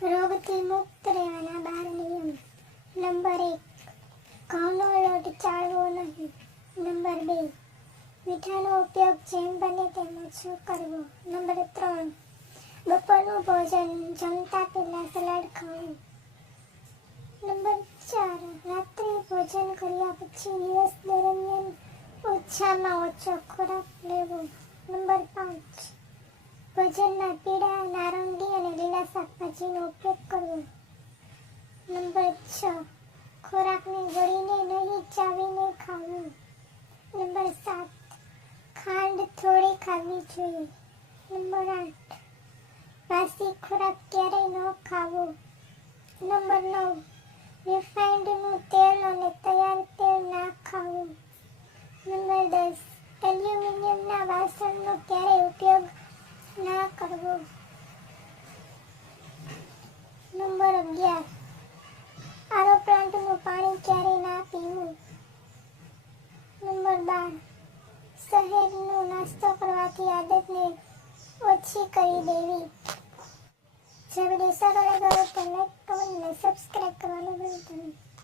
રોગથી મુક્ત રહેવાના 12 નિયમ. નંબર 1, ઘઉંનો લોટ ચાળવો નહીં. નંબર 2, મીઠાનો ઉપયોગ જેમ બને તેમ ઓછો કરવો. નંબર 3, બપોરનું ભોજન જમતા પહેલા સલાડ ખાવું. નંબર 4, રાત્રે ભોજન કર્યા પછી દિવસ દરમિયાન ઓછામાં ઓછો ખોરાક લેવો. નંબર 5, ભોજનમાં પીળા, નારંગી અને લીલા શાકભાજીનો ઉપયોગ કરવો. નંબર 6, ખોરાકને ગળીને નહીં ચાવીને ખાવું. નંબર 7, ખાંડ થોડી ખાવી જોઈએ. નંબર 8, વાસી ખોરાક ક્યારેય ન ખાવો. નંબર 9, રિફાઇન્ડનું તેલ અને તૈયાર તેલ ના ખાવું. નંબર 10, એલ્યુમિનિયમના વાસણનો ક્યારેય ઉપયોગ ના કરવો. નંબર 11, આરો પ્લાન્ટનું પાણી ક્યારેય ના પીવું. નંબર 12, શહેરનો નાસ્તો કરવાથી આદતને ઓછી કરી દેવી. જો વિડીયો સારો લાગ્યો હોય તો લાઈક, કમેન્ટ અને સબસ્ક્રાઈબ કરવાનું ભૂલતા નહીં.